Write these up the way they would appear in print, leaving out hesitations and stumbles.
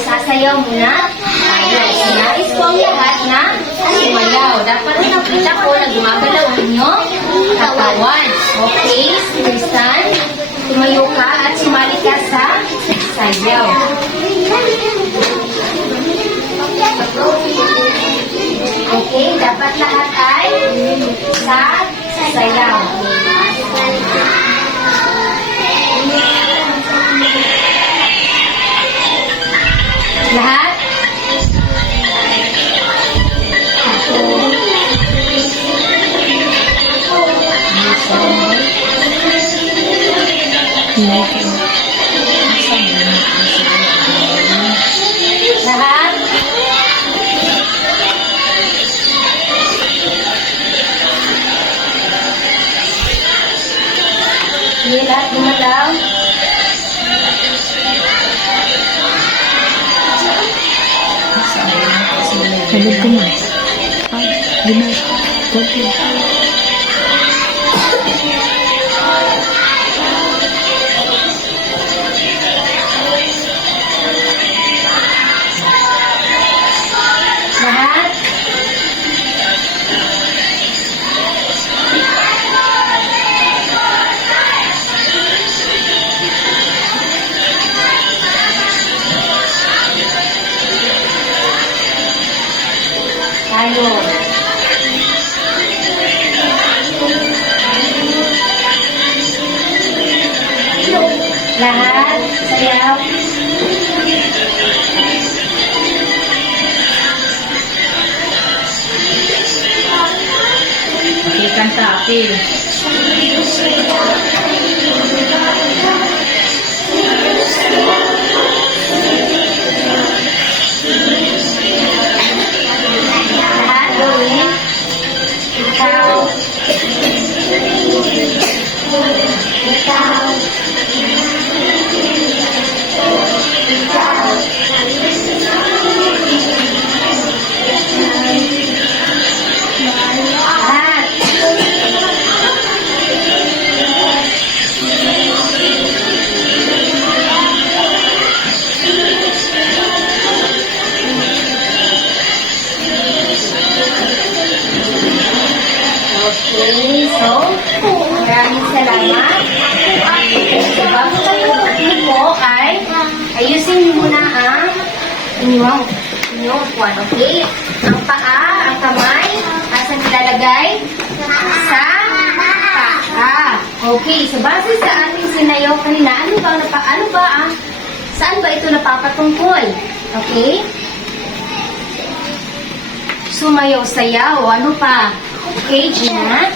Sasayaw muna. Nais ko ang lahat na sumayaw. Dapat rin nakita ko na gumagalaw ang inyong katawan. Okay? Tristan, tumayo ka at sumali ka sa sayaw. Okay? Dapat lahat ay sa sayaw. Lahat? Lahat? Sige, lahat gumalaw. Sabog ko na. Di ba? Okay. Lahat? Tayo. Lahat, sayaw. Okay, kanta, okay. Lahat, gawin. Ikaw. Ikaw. Okay, so, maraming salamat. So, bago tayo po ay ayusin niyo muna ang inyong upuan, okay? Ang paa, ang kamay, asan nilalagay? Sa paa. Okay, so base sa ating sinayaw kanina, saan ba ito napapatungkol? Okay? Sumayaw-sayaw, ano pa? Okay, Gina?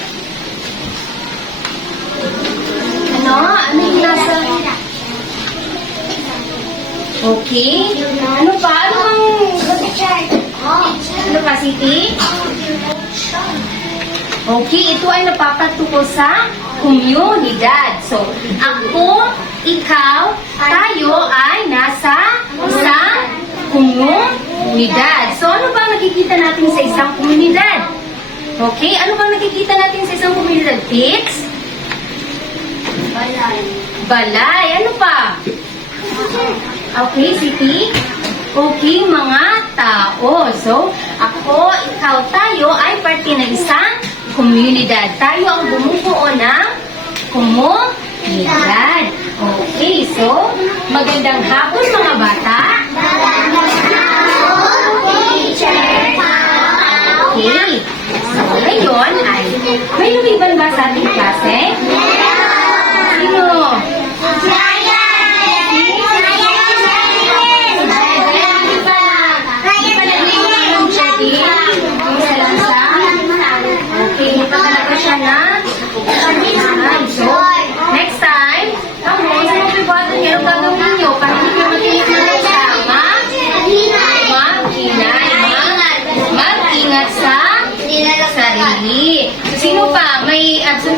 Ano yung nasa? Okay. Ano pa? Ano pa, Siti? Okay, ito ay napapatuko sa komunidad. So, ako, ikaw, tayo ay nasa isang komunidad. So, ano ba nakikita natin sa isang komunidad? Okay, ano bang nakikita natin sa isang komunidad? Kids? Balay. Balay. Ano pa? Okay, Siti? Okay, mga tao. So, ako, ikaw, tayo ay parte ng isang komunidad. Tayo ang bumubuo ng komunidad. Okay, so, magandang hapon mga bata. Magandang hapon.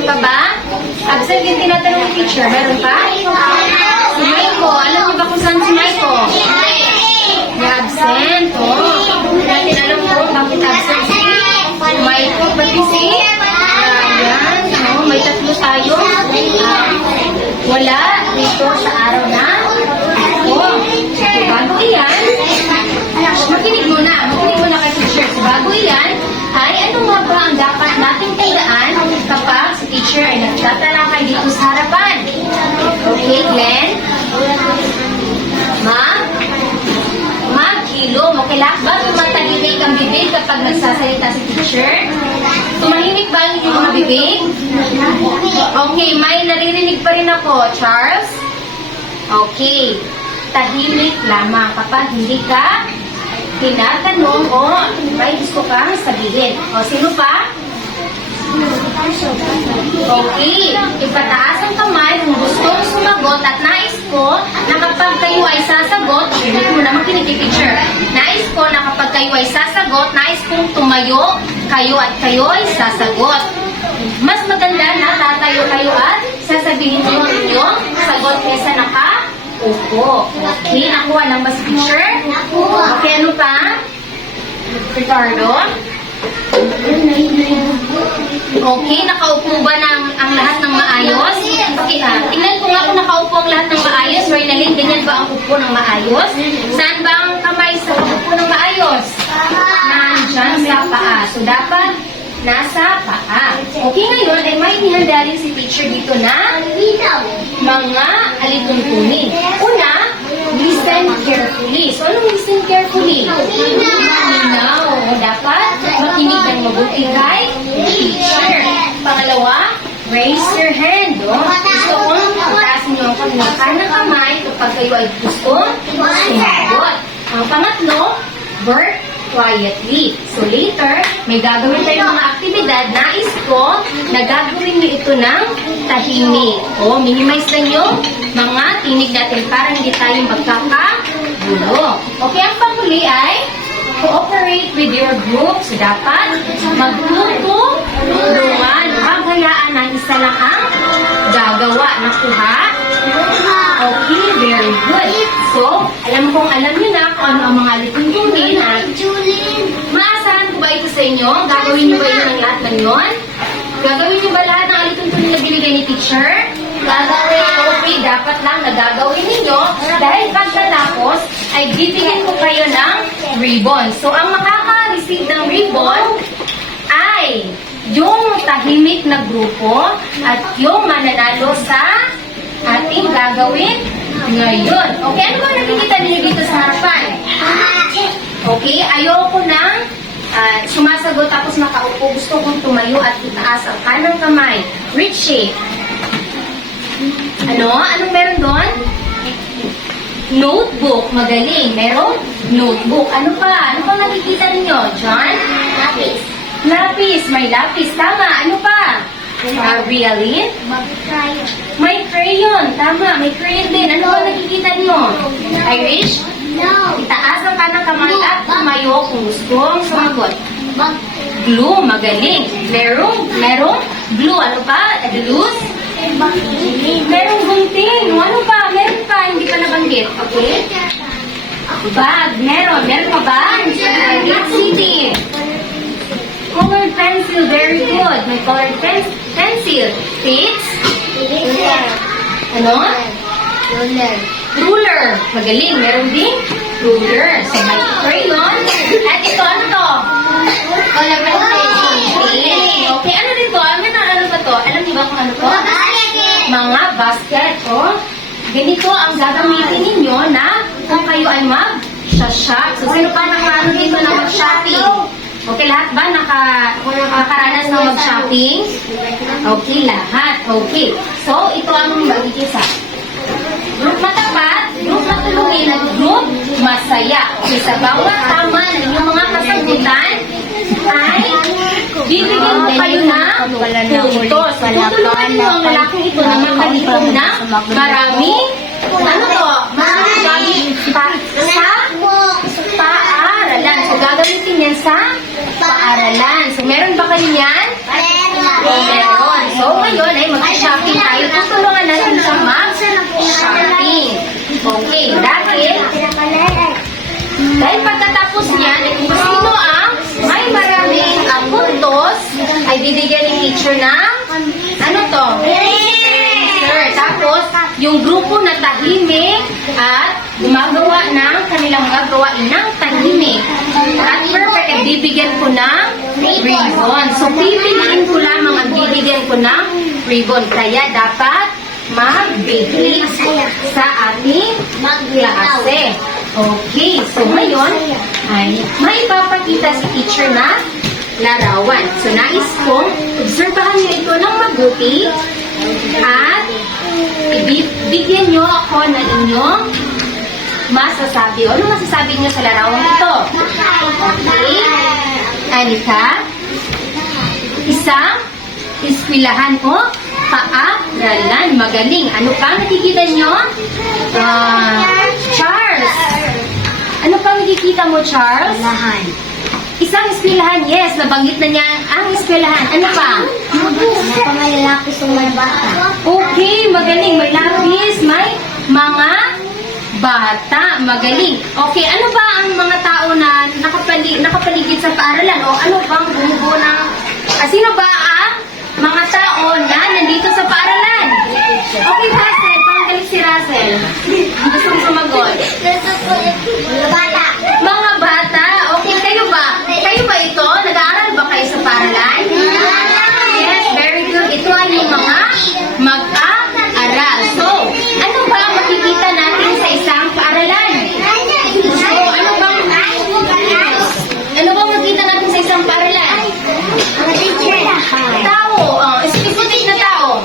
pa ba? Absent yung tinatanong ni teacher. Meron pa? Si Maiko. Alam niyo ba kung saan si Maiko? May absent. Hindi natin alam kung bakit absent si Maiko. Pati si... Ayan. May tatlo tayo. Wala dito sa araw na. Bago iyan, makinig muna kay teacher. Bago iyan, ay ano nga ba ang dapat nating tandaan kapag si teacher ay nagtatalakay dito sa harapan? Okay, Glenn? Mag-hilom. Okay, lahat ba tumatahimik ang bibig kapag nagsasalita si teacher? Tumahimik ba ang inyong mga bibig? Okay, may naririnig pa rin ako. Charles? Okay. Tahimik lamang kapag hindi ka tinatanong o may gusto kang sabihin. O, sino pa? Okay. Ipataas ang kamay kung gustong sumagot at nais ko na kapag kayo ay sasagot, hindi mo na makinig kay teacher. Nais ko na kapag kayo ay sasagot, nais kong tumayo kayo at kayo ay sasagot. Mas maganda na tatayo kayo at sasabihin mo ang inyong sagot kaysa upo. Okay, nakuha lang ba si teacher? Okay, ano pa? Ricardo? Okay, nakaupo ba ang lahat ng maayos? Okay, tingnan ko nga kung nakaupo ang lahat ng maayos. Rinalyn, ganyan ba ang upo ng maayos? Saan ba ang kamay sa upo ng maayos? Nandyan sa paa. So, dapat nasa paa. Okay, ngayon ay may inihanda rin si teacher dito na mga alituntunin. Una, listen carefully. So, anong listen carefully? Now, dapat makinig ng mabuti kay teacher. Pangalawa, raise your hand. Gusto kong taas niyo ang kanang kamay kapag kayo ay gusto sumagot. Ang pangatlo, work quietly. So later, may gagawin tayong mga aktibidad. Nais ko na gagawin niyo ito ng tahimik. O, minimize lang yung mga tinig natin para hindi tayo magkakagulo. Okay, ang panghuli ay cooperate with your group. So dapat magtutulungan. Hagayaan ng isa lang ang gagawa. Nakuha? Okay, very good. So, alam niyo na kung ano ang mga alituntunin. Maasahan ko ba ito sa inyo? Gagawin niyo ba yun ang lahat ng yun? Gagawin niyo ba lahat ng alituntunin na binigay ni teacher? Gagawin. Okay, dapat lang na gagawin ninyo. Dahil pagkatapos, ay bibigyan ko kayo ng ribbon. So, ang makaka-receive ng ribbon ay yung tahimik na grupo at yung mananalo sa ating gagawin ngayon. Okay, ano ba nakikita ninyo dito sa harapan? Okay, ayoko nang sumasagot tapos nakaupo. Gusto kong tumayo at itaas ang kanang kamay. Reach shape. Anong meron doon? Notebook. Magaling. Merong notebook. Ano pa? Ano pa nakikita ninyo? John? Lapis. Lapis. May lapis. Tama. Ano pa? Really? Mag-crayon. May crayon. Tama. May crayon din. Ano ba nakikita niyo? Irish? No. Itaas ang kanang kamay at tumayo kung gustong sumagot. Mag Glue. Magaling. Merong glue. Ano pa? Glues? Merong gunting. Ano pa? Meron pa. Hindi pa nabanggit. Okay? Bag. Meron pa ba? Let's see. Colored pencil. Very good. May colored pencil. Pits? Ano? Ruler. Ruler. Magaling. Meron din ruler. So, may crayon. At ito, ano to? Color pencil. Okay, ano dito? Ano ba to? Alam niyo ba kung ano to? Mga basket. Oh. Ganito ang gagamitin ninyo na kung kayo ay mag-shop. So, sino pa ano dito na mag-shopping? Okay, lahat ba nakakaranas ng mag-shopping? Okay, lahat. Okay. So, ito ang magkikisa. Group matapat, group matulungin, at group masaya. Okay, sa bawat tama ng inyong mga kasagutan ay bibigyan ko kayo ng puntos. Tutulungan niyo ang lalaking ito na makalikom ng maraming maraming sa paaralan. So, gagamitin yan sa paaralan. So, meron ba kayo yan? Meron. So, ngayon ay mag-shopping tayo. Tutulungan natin siyang mag-shopping. Okay, dahil pagkatapos niyan, kung sino ang may maraming puntos, ay bibigyan ni teacher ng, ano to? Eraser. Tapos, yung grupo na tahimik at gumagawa ng kanilang mga gawain ng tahimik. At perfect, ay bibigyan ko ng ribbon. So, pipiliin ko lamang ang bibigyan ko ng ribbon. Kaya dapat mag-bigay sa ating klase. Okay, so ngayon ay maipapakita si teacher na larawan. So, nais kong obserbahan niyo ito ng mabuti at ibigyan niyo ako ng inyong masasabi. Ano masasabi niyo sa larawan ito? Okay, Anika, isang eskwelahan o paaralan. Magaling. Ano pa nakikita niyo? Charles. Ano pa nakikita mo, Charles? Isang eskwelahan. Yes, nabanggit na niya ang eskwelahan. Ano pa? May lapis ng mga bata. Okay, magaling. May lapis, may mga bata. Magaling. Okay, ano ba ang mga tao na nakapaligid sa paaralan? O ano bang bumubuo ng... sino ba ang mga tao na nandito sa paaralan? Okay, Russell. Panggaling si Russell. Gusto mong sumagot. Bata. Mga bata. Okay, kayo ba? Kayo ba ito? Nag-aaral ba kayo sa paaralan? Yes, very good. Ito ay yung mga mag-aaral. So, ano ba ang makikita natin sa isang paaralan? So, ano bang makikita natin sa isang paaralan? Tao. Specific na tao.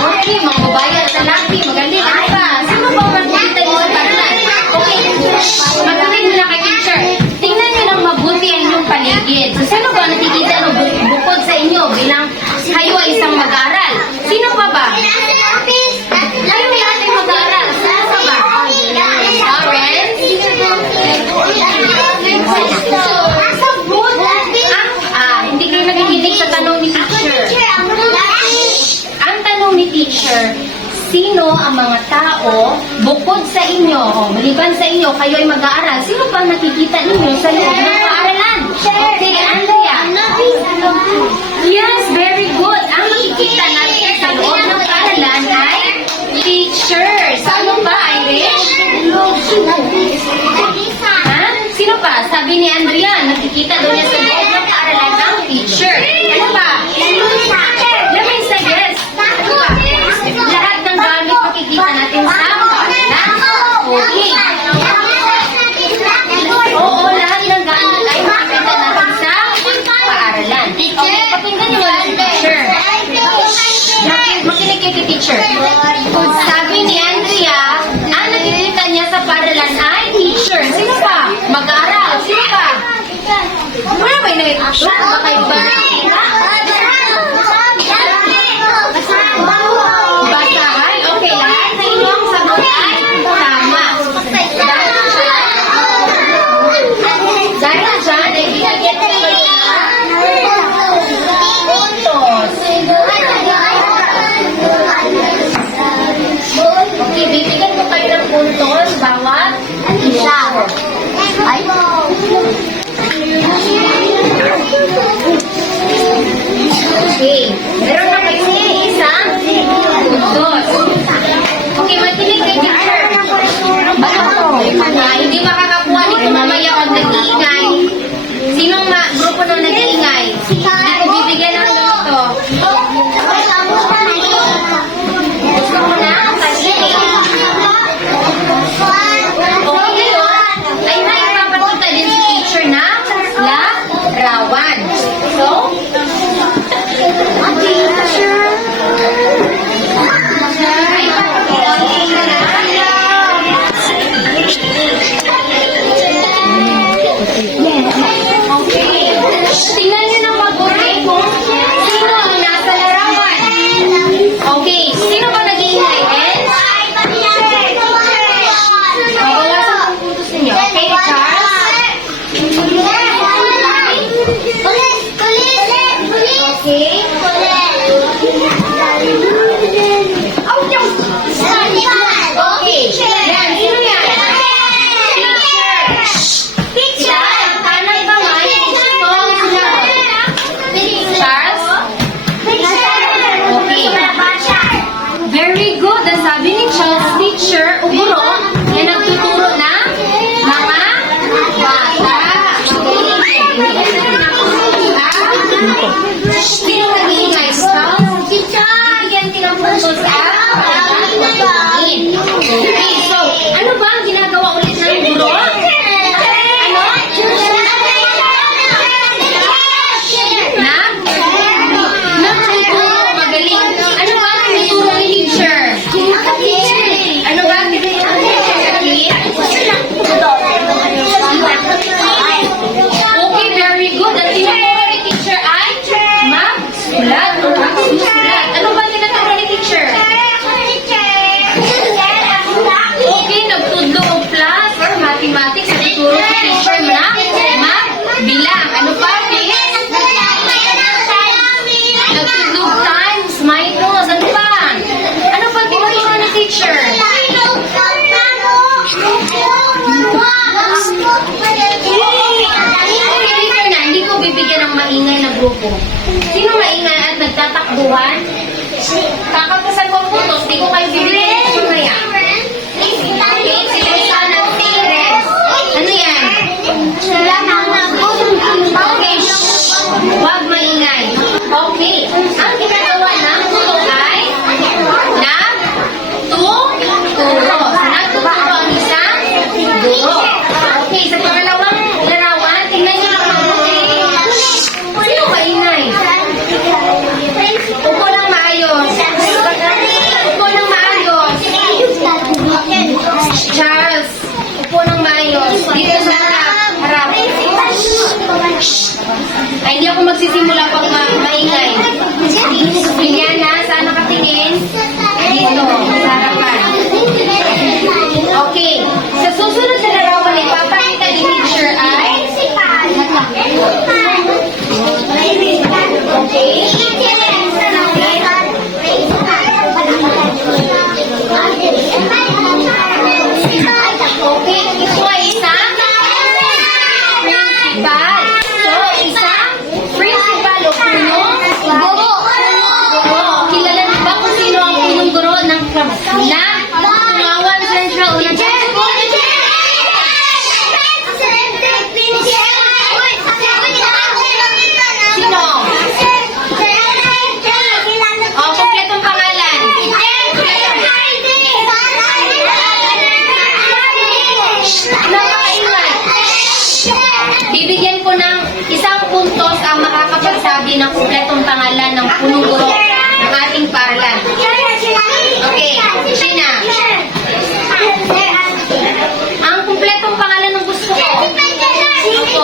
Okay, mga babayan sa lapi. Magaling. Ano ba? Sino ba ang makikita niyo sa paaralan? Okay, magaling na kay teacher. Tingnan niyo ng mabuti ang inyong paligid. So, sino ba nakikita no, bukod sa inyo bilang kayo ay isang mag-aaral? Sino pa ba? Kayo lahat ay mag-aaral. Sino pa ba? Lawrence? Hindi kayo nakikinig sa tanong ni teacher. Ang tanong ni teacher, sino ang mga tao bukod sa inyo, maliban sa inyo, kayo ay mag-aaral, sino ba nakikita ninyo sa loob ng paaralan? Okay, Andrea. Yes, very good. Ang makikita natin sa loob ng paaralan ay teachers. Ano ba, Irish? Ha? Sino pa? Sabi ni Andrea, nakikita doon niya sa loob ng paaralan ng teacher. Ano ba? Lamesa, yes. Ano ba? Lahat ng gamit makikita natin sa paaralan. Okay. Oo, lahat ng gamit ay makikita natin sa paaralan. Okay, pakinggan niyo lang si teacher. Makinig kayo kay teacher. Sabi ni Andrea, ang nakikita niya sa paaralan ay teacher. Sino pa? Mag-aaral. Sino pa? grupo? Sino maingay at nagtatakbuhan? Kakapusan ko ang putos, di ko kayo bibigyan ng sumaya. Okay, si Rosana Pires. Ano yan? Okay, huwag maingay. Okay, ang ginagawa ng puto ay nagtuturo. Nagtuturo ang isang guro. Okay, sa pangalawang larawan, tingnan niyo lang mabuti. Sino maingay? Upo lang maayos. Upo lang maayos. Charles, upo lang maayos. Dito sa harap. Ay, hindi ako magsisimula pag maingay. Liliana, saan nakatingin? Dito, sa harapan. Okay. Sa susunod na larawan ay papakita ni teacher ay okay, ito ay isang principal. So, isang principal o punong guro. Kilala niyo ba kung sino ang punong guro ng Tunawan Central Elementary School? Sino? O, kompletong pangalan. Bibigyan ko ng isang puntos ang makakapagsabi ng kumpletong pangalan ng punong guro ng ating paaralan. Okay, Sheena. Ang kumpletong pangalan ng gusto ko. Opo.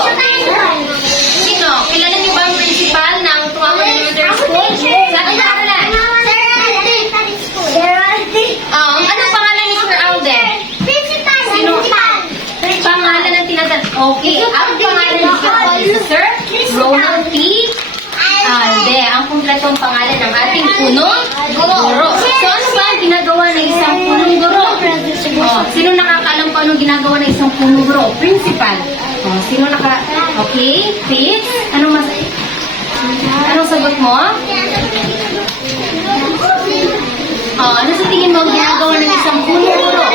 Sino? Kilala niyo ba ang principal ng Tuawan Elementary School? Sa ating paaralan. Anong pangalan ni Sir Alden? Sino? Pangalan ng tinatawag. Okay, ang pangalan ni Sir Ronald P. Alde, ang kumpletong pangalan ng ating punong guro. So, ano ba ang ginagawa ng isang punong guro? Sino nakakaalam kung anong ginagawa ng isang punong guro? Principal. Sino Okay, Fitz? Anong sagot mo? Ano sa tingin mo ang ginagawa ng isang punong guro?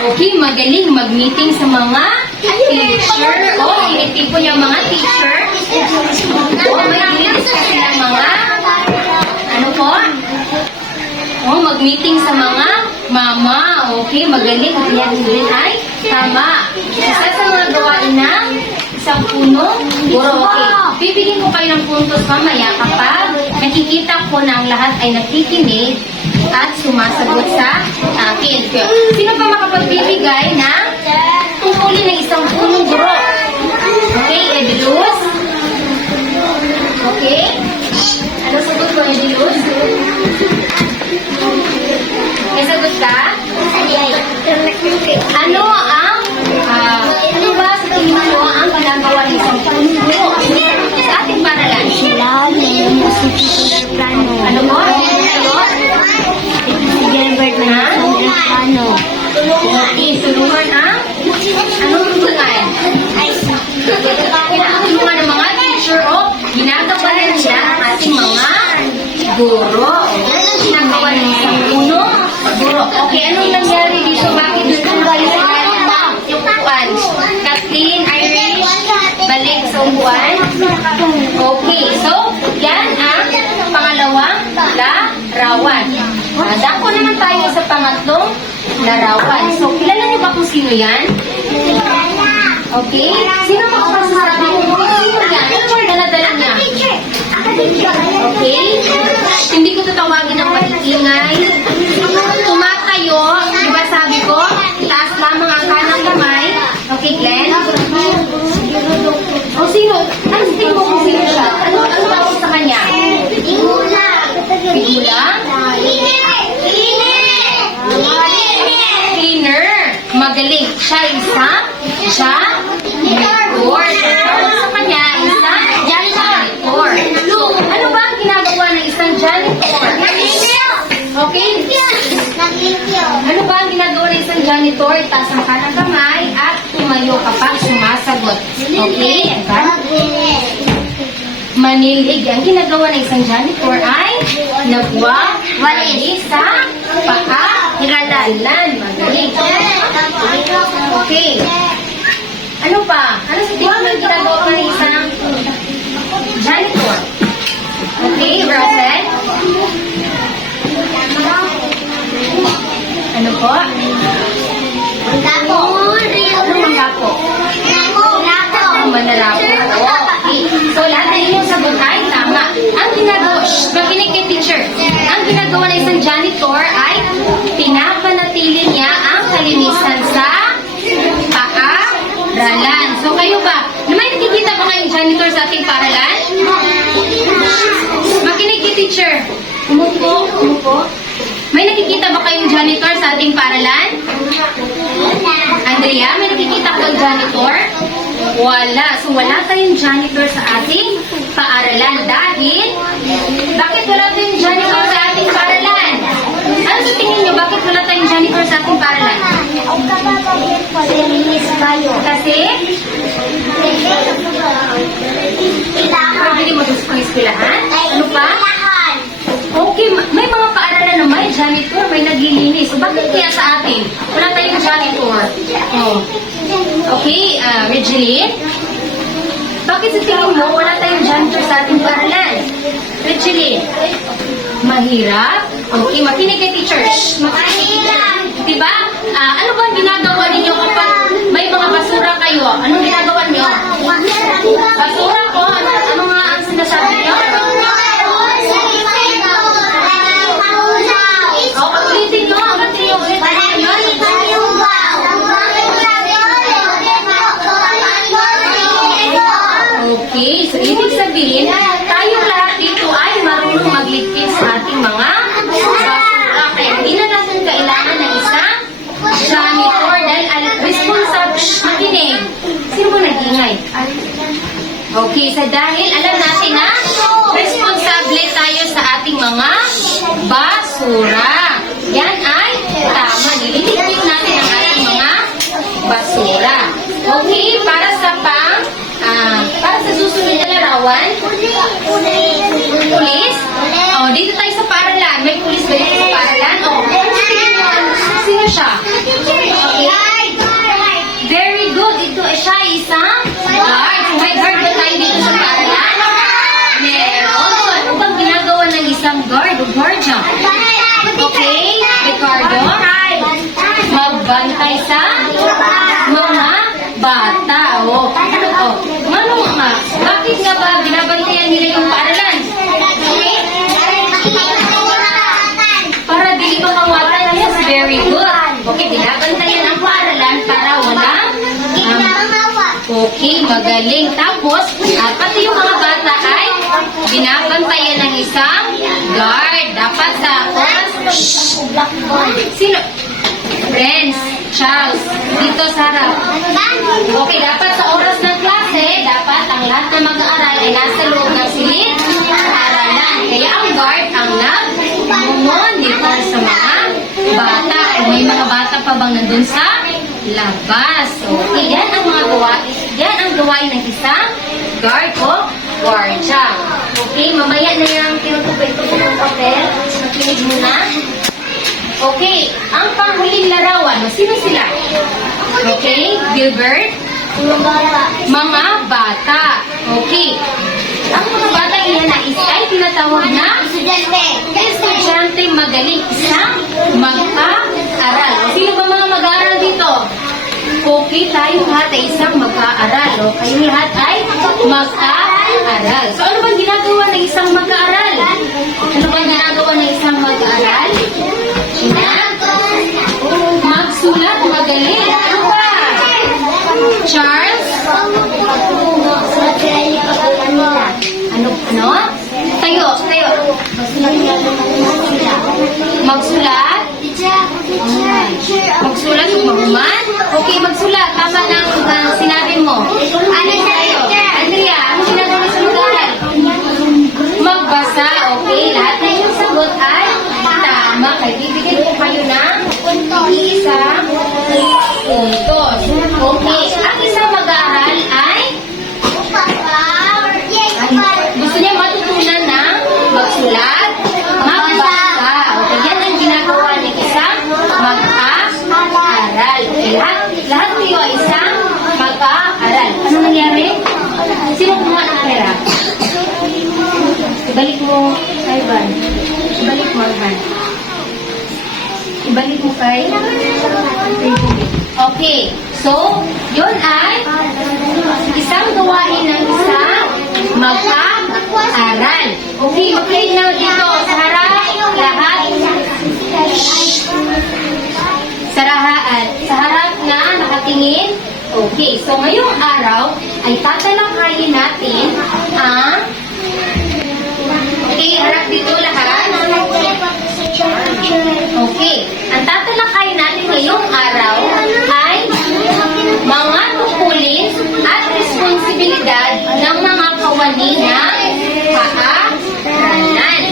Okay, magaling mag-meeting sa mga teacher. Initipon yung mga teacher. May list kasi ng mga mag-meeting sa mga mama. Okay, magaling. Yan din ay tama. Isa sa mga gawain ng isang punong guro. Okay, bibigyan ko kayo ng puntos mamaya kapag nakikita ko na ang lahat ay nakikinig at sumasagot sa akin. Sino pa makapagbibigay ng tungkulin ng isang punong guro? Okay, Ediluz? Okay? Ano sagot ko, Ediluz? May sagot ka? Ano ba sa tingin mo ang ginagawa ng isang punong guro sa ating paaralan? Ano mo? Tulungan ang? Anong tulungan? Tulungan ng mga teacher o ginagawa na nila ang ating mga guro. Ginagawa ng isang punong guro. Okay, anong nangyari dito? Bakit nagtulungan sila yung upuan? Kathleen, Irish, balik sa upuan. Okay, so yan ang pangalawang larawan. Dako naman tayo sa pangatlong larawan. So, kilala niyo ba kung sino yan? Okay? Sino makapagsasabi kung sino yan? Ano yung daladala niya? Okay? Hindi ko tatawagin ng patikingay. Tumatayo. Diba sabi ko? Taas lamang ang kanang kamay. Okay, Glenn? O sino? Ano tingin mo kung sino siya? Ano tawag sa kanya? Bigula? Cleaner. Magaling. Siya isang janitor. Tawag sa kanya, isang janitor. Ano ba ang ginagawa ng isang janitor? Okay, Naglimpyo. Ano ba ang ginagawa ng isang janitor? Itaas ang kanang kamay at tumayo kapag sumasagot. Okay? Diba? Manilig. Ang ginagawa ng isang janitor ay nagwawalis sa paa. Hiralan. Magaling. Okay. Ano pa? Ano sa tingin mo ang ginagawa pa ng isang janitor? Okay, Russell? Ano po? Dapo. Ano manggapo? Manarapo. Okay. So, lahat na inyong sagot ay tama. Ang ginagawa, makinig kay teacher. Ang ginagawa ng isang janitor ay pinapanatili niya ang kalinisan sa paaralan. So, kayo ba? May nakikita ba kayong janitor sa ating paaralan? Makinig kay teacher. Umupo. May nakikita ba kayong janitor sa ating paaralan? Andrea, may nakikita kang janitor? Wala. So, wala tayong janitor sa ating paaralan. Dahil, bakit wala tayong janitor sa ating paaralan? Ano sa tingin nyo? Bakit wala tayong janitor sa ating paaralan? Kasi, pwede mo gusto kong ispilahan? Ano pa? Okay, may mga paaralan na may janitor, may naglilinis. So, bakit kaya sa atin? Wala tayong janitor. Oh. Okay, Regeline? Bakit sa tingin mo, wala tayong janitor sa ating paaralan? Regeline? Mahirap? Okay, makinig kay teacher. Shh, makinig. Diba? Ano ba ang ginagawa ninyo kapag may mga basura kayo? Anong ginagawa nyo? Basura ko? Ano nga ang sinasabi nyo? Ulitin nyo. Okay, so ibig sabihin, tayong lahat dito ay marunong magligpit sa ating mga basura. Kaya hindi na natin kailangan ng isang janitor dahil responsible. Makinig. Sino ba nag-ingay? Okay, so dahil alam natin na responsable tayo sa ating mga basura. Yan ay tama. Nililigpit natin ang ating mga basura. Okay, para sa susunod na larawan, pulis. Oh, dito tayo sa paaralan. May pulis ba dito sa paaralan? Oh, sino siya? Okay. Very good. Ito siya isang guard. May guard ba tayo dito sa paaralan? Meron. So, ano bang ginagawa ng isang guard o guardia? Okay, Ricardo? Magbantay sa mga bata. Oh, ano to? Ano nga? Bakit nga ba binabantayan nila yung paaralan? Okay? Para dili ba kawatan? Yes, very good. Okay, binabantayan ang paaralan para walang okay, magaling. Tapos, pati yung mga bata ay binabantayan ng isang guard. Dapat sa oras. Sino? Friends, Charles, dito Sarah. Okay, dapat sa oras ng klase, dapat ang lahat na mag-aaral ay nasa loob ng silid-aralan. Kaya ang guard ang nag-monitor sa mga bata. Kung may mga bata pa bang nandun sa labas. Okay, yan ang mga gawain. Yan ang gawain ng isang guard o guardia. Okay, mamaya na yung tinutupay-tupay ng papel. Makinig muna. Okay, ang panghuling larawan, sino sila? Okay, Gilbert? Mga bata. Okay. Ang mga bata ilan ay tinatawag na estudyante magaling, isang mag-aaral. Sino ba mga mag-aaral dito? Okay, tayong lahat ay isang mag-aaral. O, kayong lahat ay mag-aaral. So, ano bang ginagawa ng isang mag-aaral? Ano bang ginagawa ng isang mag-aaral? Magsulat, magaling. Ano ba? Charles? Ano? Tayo. Magsulat? Magsulat o maguman? Okay, magsulat. Tama ng sinabi mo. Ano tayo? Andrea, ano ginagawa sa mag-aaral? Magbasa. Okay, lahat na yung sagot ay tama. Kay Bigyan ko kayo ng isang puntos. Okay. Ang isang mag-aaral ay gusto niya matutunan ng magsulat, magbasa. Okay, yan ang ginagawa ng isang mag-aaral. Okay, lahat kayo ay isang mag-aaral. Ano nangyari? Sino kumuha ng pera? Ibalik mo, Ivan. Ibalik mo, Ivan. Ibalik mo kay... Okay, so, yun ay isang gawain ng isang mag-aaral. Okay, mag-play na dito sa harap, lahat. Sa harap na nakatingin. Okay, so ngayong araw ay tatalakayin natin ang... Okay, harap dito lahat. Okay, ang tatalakayin natin ngayong araw ay mga tungkulin at responsibilidad ng mga kawani ng paaralan.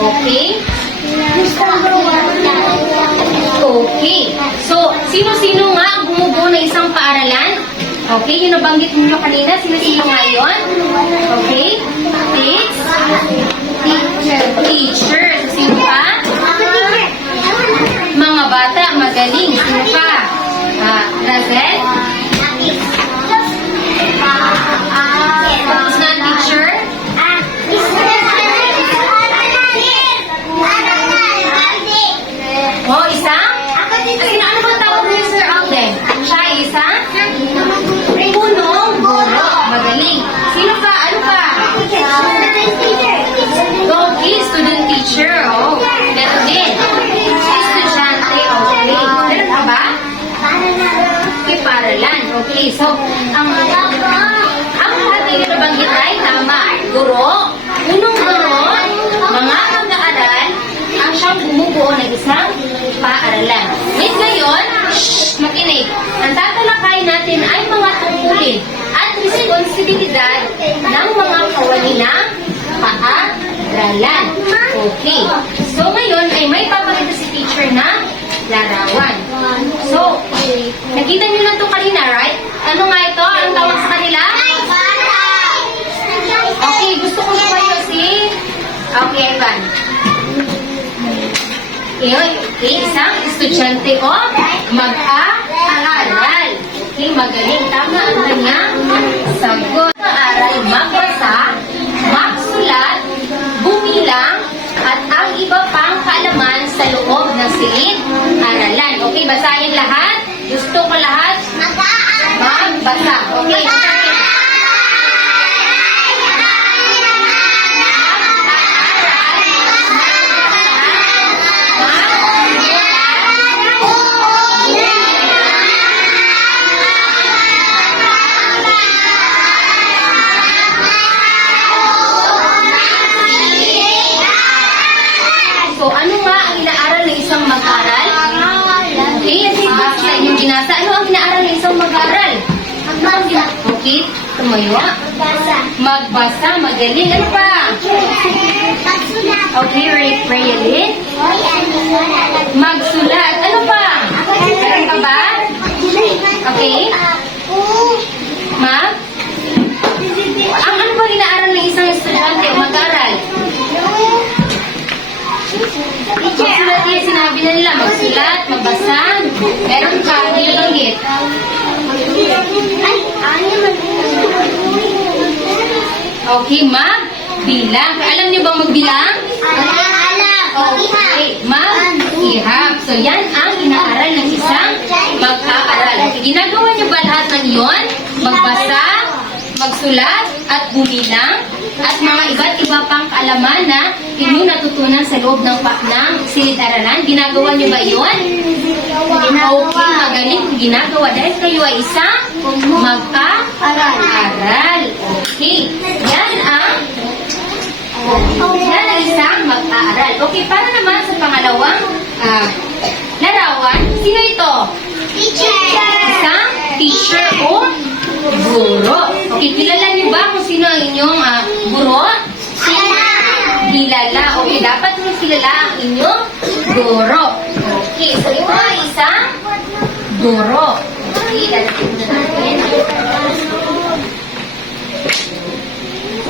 Okay? Okay. So, sino-sino nga ang bumubuo ng isang paaralan? Okay, yung nabanggit ninyo kanina, sino-sino nga yun? Okay? Teacher. Sino pa? Mga bata, magaling. Sino pa? Razel? Tapos na ang teacher? Oh, isa? Ano ba tawag niyo, Sir Alden? Siya isa? Punong guro. Magaling. Sino pa? Ano pa? Okay, student teacher. Oh, meron din. Estudyante. Okay. Meron pa ba? Okay, paaralan. Okay, so, ang lahat ay nabanggit ay tama. Guro, punong guro, mga mag-aaral, ang siyang bumubuo ng isang paaralan. Wait ngayon, makinig. Ang tatalakayin natin ay mga tungkulin at responsibilidad ng mga kawani ng paaralan. Okay. So ngayon ay may papakita si teacher na larawan. So, nakita niyo na ito kanina, right? Ano nga ito? Anong tawag sa kanila? Okay, gusto ko na kayo Okay, Ivan. Okay, isang estudyante o mag-aaral. Okay, magaling. Tama ang kanyang sagot. Mag-aaral, magbasa, magsulat, bumilang, at ang iba pang kaalaman sa loob ng silid-aralan. Okay, basahin lahat. Gusto ko lahat magbasa. Okay, so, ano nga ang inaaral ng isang mag-aaral? Okay, basta yung binasa. Ano ang inaaral ng isang mag-aaral? Okay, tumayo. Magbasa, magaling. Ano pa? Okay, pray ulit. Magsulat. Ano pa? Meron pa ba? Okay. Ang ano ba inaaral ng isang estudyante o mag-aaral? Magsulat yan, sinabi na nila. Magsulat, magbasa. Meron pa, nilanggit. Okay, magbilang. Alam niyo bang magbilang? Okay, mag-ihap. So, yan ang inaaral ng isang mag-aaral. Okay, ginagawa niyo ba lahat ng iyon? Magbasa, magsulat, at bumilang, at mga iba't iba pang kaalaman na inyong natutunan sa loob ng silid-aralan. Ginagawa niyo ba yun? Okay, magaling ginagawa dahil kayo ay isang mag-aaral. Okay, yan ang isang mag-aaral. Okay, para naman sa pangalawang larawan, sino ito? Isang teacher o guro. Okay, kilala niyo ba kung sino ang inyong guro? Kilala. Okay, dapat nyo kilala ang inyong Guro. Okay, so ito ay isang guro. Okay, lalagyan na natin.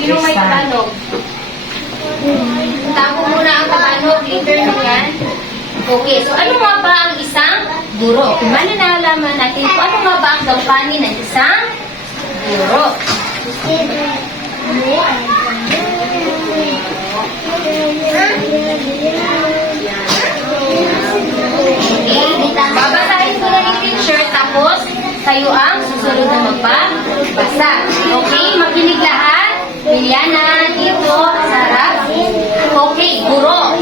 Sino may Tagalog? Tago muna ang Tagalog, later na yan. Okay, so ano nga ba ang isang guro? Kung ano nalaman natin kung ano nga ba ang gampanin ng isang guro? Okay, babasahin ko na ni teacher tapos kayo ang susunod na magbasa. Okay, makinig lahat. Liliana, dito, sa harap. Okay, guro.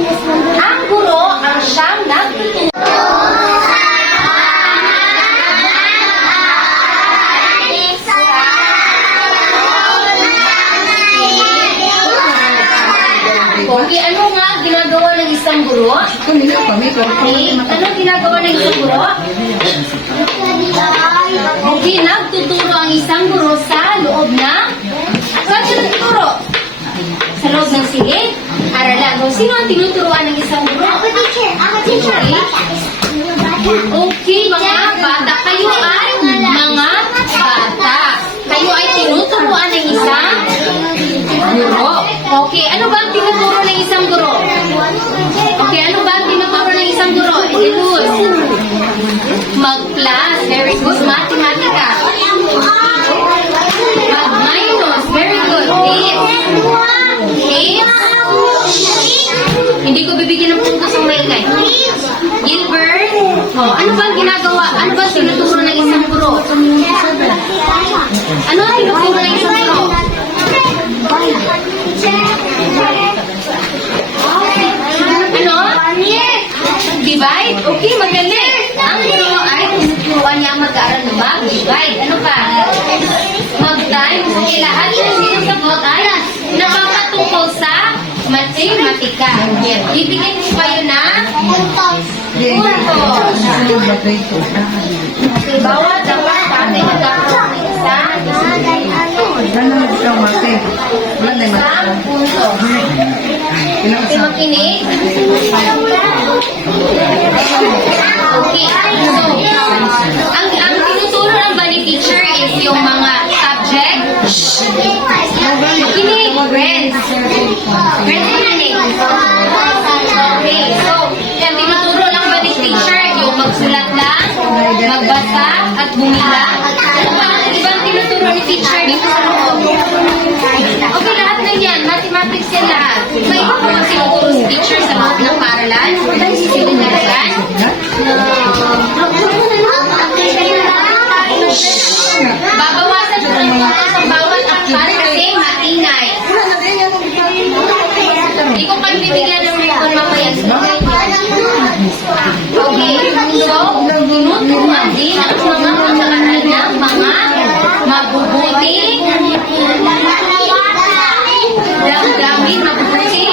Ang guro ang siyang nagtuturo. Okay, ano nga ginagawa ng isang guro? Okay, ano ginagawa ng isang guro? Okay, nagtuturo ang isang guro sa loob ng... Saan siya nagtuturo? Sa loob ng silid? Aralan. So, sino ang tinuturuan ng isang guro? Ako teacher. Okay, mga bata. Kayo ay mga bata. Kayo ay tinuturuan ng isang guro. Okay, ano ba ang tinuturo ng isang guro? Okay, ano ba ang tinuturo ng isang guro? Ilus. Mag-plus. Very good. Matematika. Mag-minus. Very good. Eight. Hindi ko bibigyan ng puntos ang maingay. Gilbert. Oh, ano ba ang ginagawa? Ano ba ang tinuturo ng isang guro? Ano ang tinuturo ng isang guro? Ano? Divide? Okay, magaling. Ang guro ay tinuturuan niya ang mag-aaral na mag-divide. Ano pa? Mag-time. Okay, lahat ng sinasagot ay nakakatungkol sa matematika. Bibigyan ko kayo na puntos. Okay, bawat dapat natin nagkakaroon ng isang punto. Okay, makinig. Okay, so, ang tinuturo ng bali teacher is yung mga subject. Makinig, friends. Friends, makinig. Okay, so, ang tinuturo ng bali teacher, yung magsulat lang, magbasa, at bumila. Ano pa ang ibang tinuturo ni teacher dito sa loob? Okay, lahat na yan. Mathematics yan lahat. May iba pa bang tinuturo si teacher sa loob ng paaralan? Sinundaran? Babawasan ko ng puntos ang bawat akpat kasi maingay. Hindi ko kayo bibigyan ng recon mamaya. Okay, so, tinuturuan din ang mga pag-aaral ng mga mabubuting damdamin, mabubuting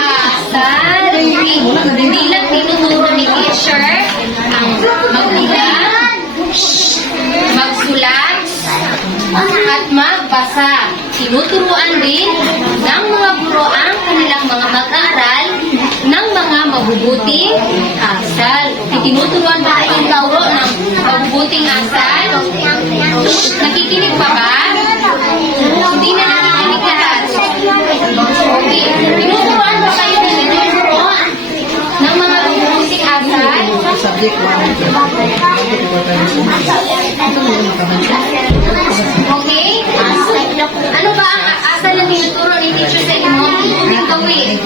asal. Hindi lang tinuturo ni teacher ang magbilang, magsulat, at magbasa. Tinuturuan din ng mga guro ang kanilang mga mag-aaral ng mga mabubuting asal. Tinuturuan ba kayong guro ng mabubuting asal? Nakikinig pa ba? Hindi na nakikinig lahat. Okay. Tinuturuan ba kayo ng guro ng mga mabubuting asal? Okay? Ano ba ang asal na tinuturo ni teacher sa inyo? Hindi gawin.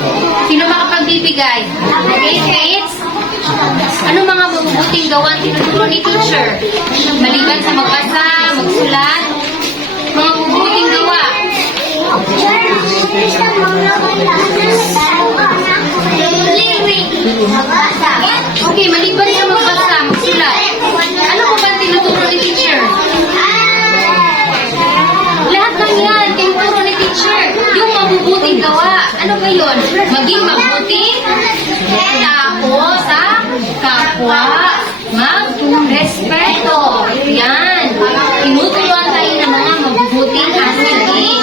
Sino makapagbibigay? Okay, kids? Ano mga mabubuting gawan tinuturo ni teacher? Maliban sa magbasa, magsulat, mga mabubuting gawa. Okay, maliban sa magbasa, magsulat. Ano po ba tinuturo ni teacher? Lahat ng yan, tinuturo ni teacher. Yung mabubuting gawa. Ano ba yun? Maging mabuting tao sa kapwa. Mag-respeto. Yan. Tinuturuan tayo ng mga mabubuting asal ni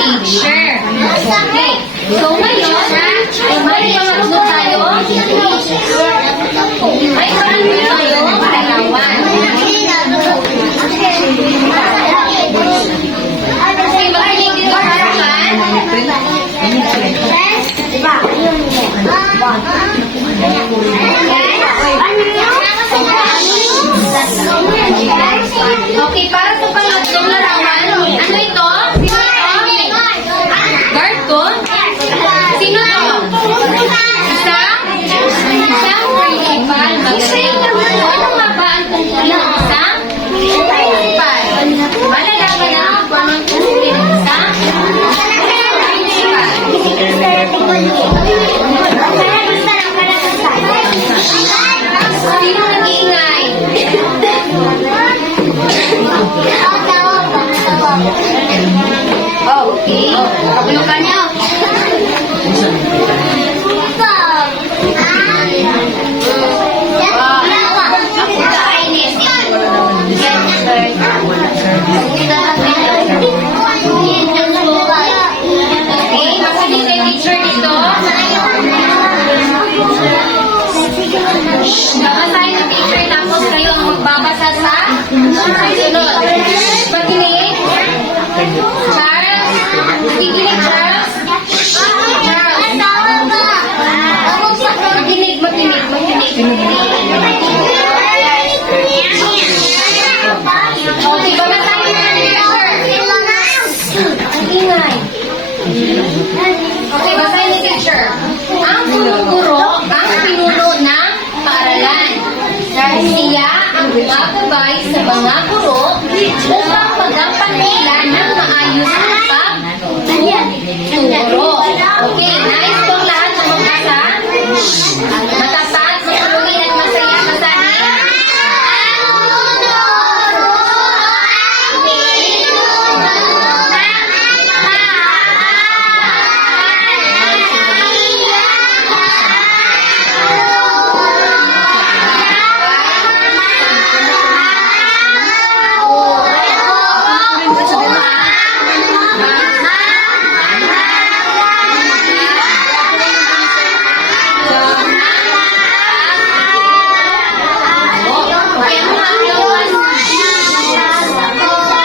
teacher. Okay. So ngayon, may mga tayo Siya ang gumagabay sa mga guro upang magampanan nila ng maayos ang pagtuturo. Okay, nais kong lahat na magbasa. Matapat, matulungin at masaya. Basahin. Okay, ang mga gawas.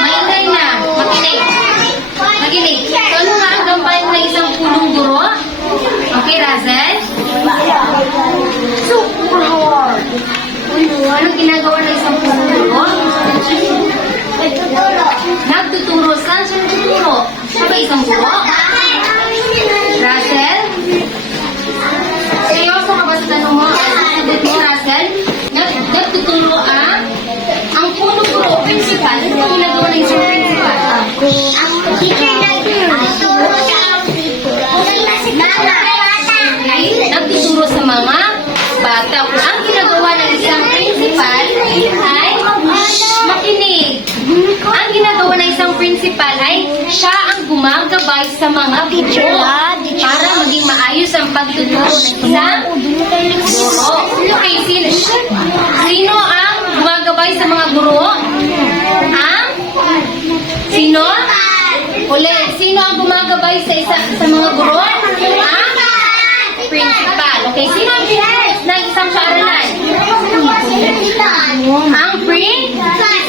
Maingay na. Makinig. Makinig. So, ano nga ang gampain ng isang punong guro? Okay, Razel? Super hard. Anong ginagawa ng isang punong guro? Nagtuturo. Saan siya nagtuturo? Siya ba isang guro? Razel? Seryoso ka ba sa tanong mo? Sagot mo, Razel? Nagtuturo ang punong guro o principal. Ano ang ginagawa ng isang principal? Ay, nagtuturo sa mga bata. Kung ang ginagawa ng isang principal ay makinig. Ang ginagawa ng isang principal ay siya ang gumagabay sa mga guro para maging maayos ang pagtuturo ng isang guro. Okay, sino ang gumagabay sa mga guro? Sino? Ulit, sino ang gumagabay sa mga guro? Principal. Okay, sino ang head ng isang paaralan? Ang principal.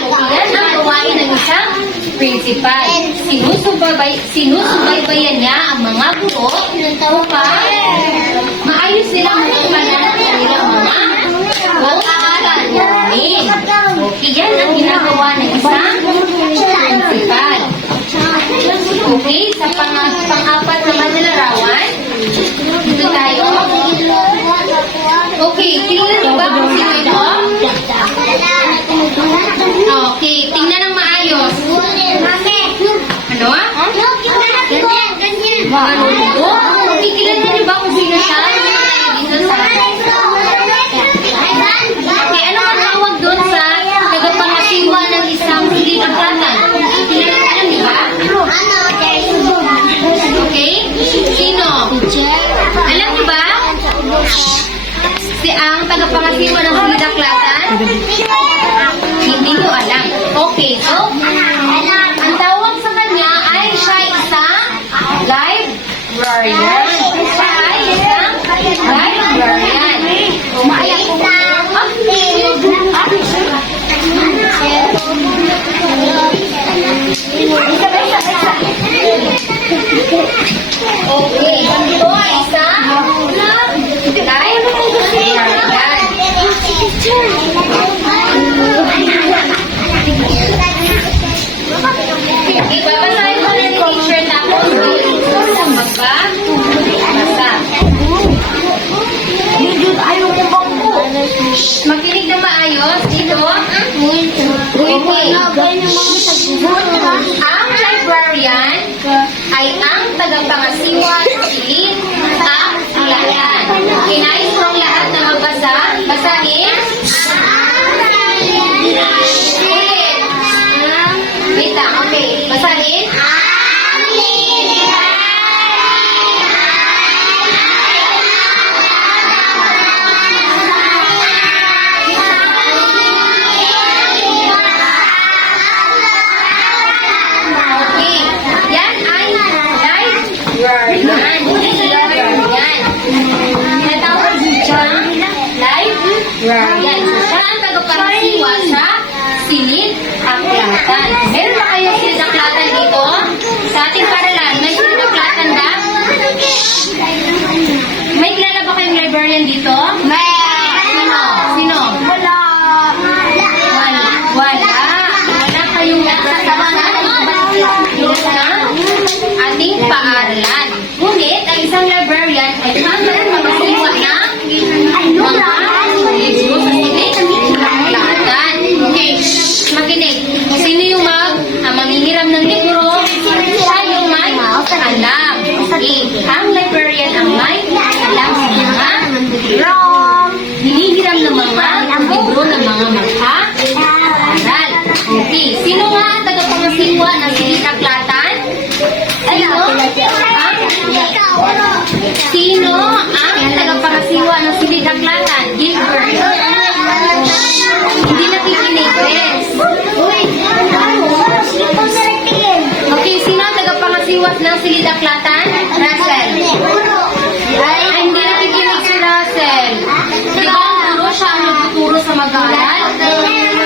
Okay, yan ang gawain ng isang principal. Sinusubaybayan niya ang mga guro upang maayos nilang magampanan ang kanilang mga gawin. Okay, yan ang ginagawa ng isang principal. Okay, sa pang-apat na larawan, dito tayo. Okay, tingnan niyo ba kung sino ito? Okay, tingnan ng maayos. Ano? Okay, kilala niyo ba kung sino siya? Okay, ano ang tawag doon sa tagapangasiwa ng isang pinagkatan? Alam niyo ba? Okay? Sino? Alam niyo ba? Ang tagapangasiwa ng pinagkatan? Hindi ko alam. Okay, so, ang tawag sa kanya ay siya isang librarian. Siya ay isang librarian. Okay, ito ay isang librarian. Ibabasahin ko na ni teacher tapos magbasa. Makinig na maayos. Dito. Okay. Ang librarian ay ang tagapangasiwa ng silid at tularan. Kinais ko ang lahat na magbasa. Basahin. Wait lang. Okay. Basahin. Librarian. So, siya ang tagapangasiwa sa silid aklatan. Meron ba kayo silid aklatan dito? Sa ating paralan, may silid aklatan ba? May kilala ba kayong librarian dito? Sino? Sino? Wala. Wala kayong kasama na ating paaralan. Ngunit, ang isang librarian ay ang tagapangasiwa na mga libro sa silid libro ng mga magpa-aral. Okay. Sino nga ang tagapangasiwa ng silid-aklatan? Sino? Ha? Sino ang tagapangasiwa ng silid-aklatan? Gilbert. Hindi nakikinig, Chris. Okay, sino ang tagapangasiwa ng silid-aklatan? Russell. Ay, hindi nakikinig si Russell. Di ba ang guro siya ang nagtuturo sa mag-aaral?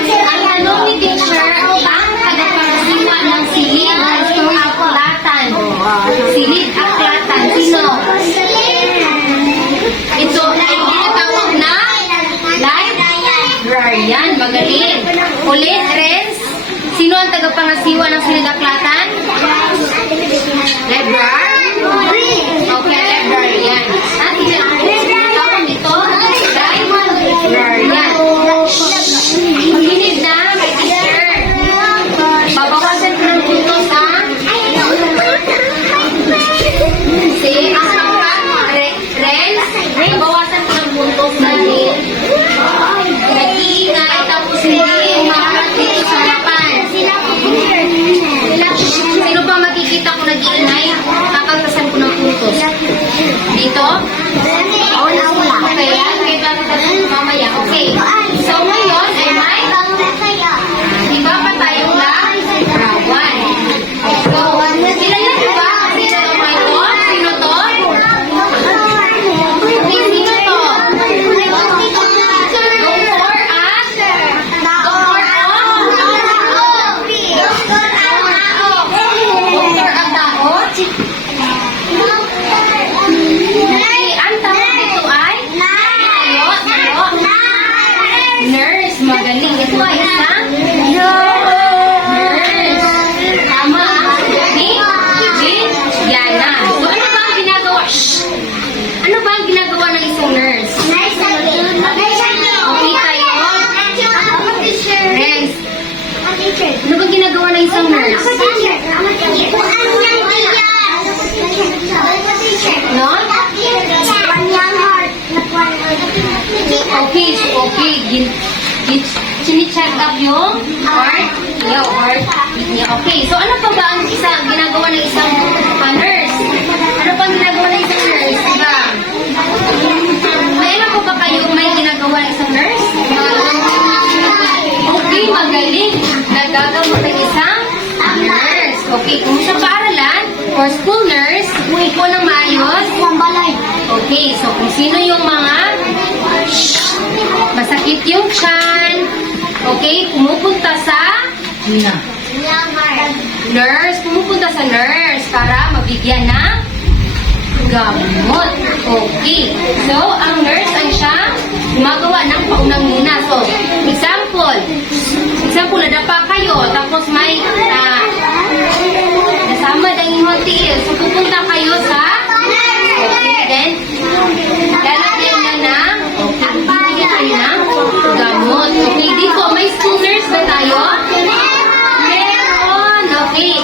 Ang tanong ni teacher, ang tagapangasiwa ng silid-aklatan. Silid-aklatan. Sino? Ito ay tinatawag na librarian. Magaling. Ulit, Renz. Sino ang tagapangasiwa ng silid-aklatan? Librarian. Okay, librarian. At tinatawag nito, librarian. Makinig na, may teacher. Babawasan ko ng puntos, ha? See, ang Renz, babawasan ko ng puntos natin. Nag-iingay, tapos hindi umaharap dito sa harapan. Sino pa makikita ko nag-iingay? Kakagtasan ko ng puntos. Dito? Okay, yan. May kakagtasan ko mamaya. Okay. So, ngayon ay may iba pa tayong larawan. So, sila yan, diba? Sino naman ito? Sino to? Okay, sino to? Doktor at? Doktor at daot? Okay, ang tawag nito ay? Nurse. Magaling. Ito ay isang? Nurse. Tama ang ni Yana. So, ano ba ang ginagawa? Shh! Ano ba ang ginagawa ng isang nurse? Okay tayo? Renz. Ano ba ginagawa ng isang nurse? No? Okay, so okay. Sini-check up yung heart. Yung heart niya. Okay, so ano pa ba ang ginagawa ng isang nurse? Ano pa ang ginagawa ng isang nurse? Diba? May alam po ba kayo may ginagawa ng isang nurse? Okay, magaling. Nagagamot ng isang nurse. Okay, kung sa paaralan or school nurse, uwi po ng maayos. Okay, so kung sino yung mga masakit yung tiyan, okay, pumupunta sa nurse, pumupunta sa nurse para mabigyan ng gamot. Okay, so ang nurse ay siya gumagawa ng paunang-una. So, example, nadapa kayo, tapos may nasama ng inyong tiil. So, pupunta kayo sa then, lalagyan na ng gamot. Okay, dito, may school nurse ba tayo? Meron. Okay.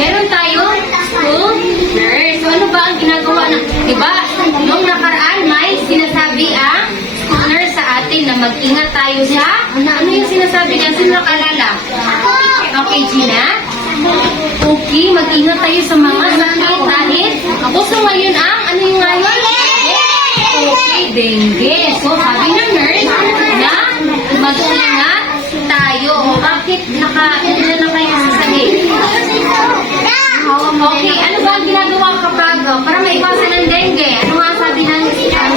Meron tayo school nurse. So, ano ba ang ginagawa ng, diba, nung nakaraan, may sinasabi ang school nurse sa atin na mag-ingat tayo sa, ano yung sinasabi niya? Sino nakalala? Okay, Gina? Okay, mag-ingat tayo sa mga sakit dahil ako so ngayon ano yung ngayon? Okay, dengue. So, sabi ng nurse na mag-ingat tayo. Bakit naka-ina na kayo sa sakit? Okay, ano ba ang ginagawa kapag para maiwasan ng dengue? Ano nga sabi ng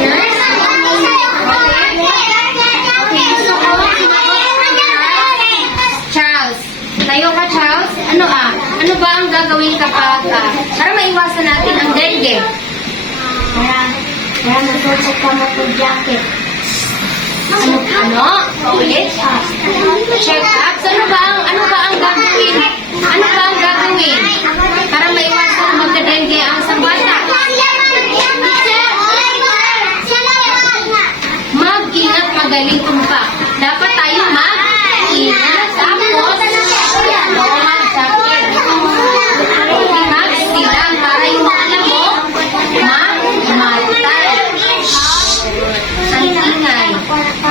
nurse? Okay, so Charles. Tayo ka, Charles? Ano ba ang gagawin kapag para maiwasan natin ang dengue? Kaya nasuot ka mo po jacket. Ano? Ulit? Check up? So, ano ba ang gagawin? Ano ba ang gagawin? Para maiwasan na magka-dengue ang isang bata. Mag-ingat, magaling tumpak. Dapat tayo mag-ingat. Tapos, mag-sakit. Mag-silang para yung alam mo, mamatay. Ang ingay.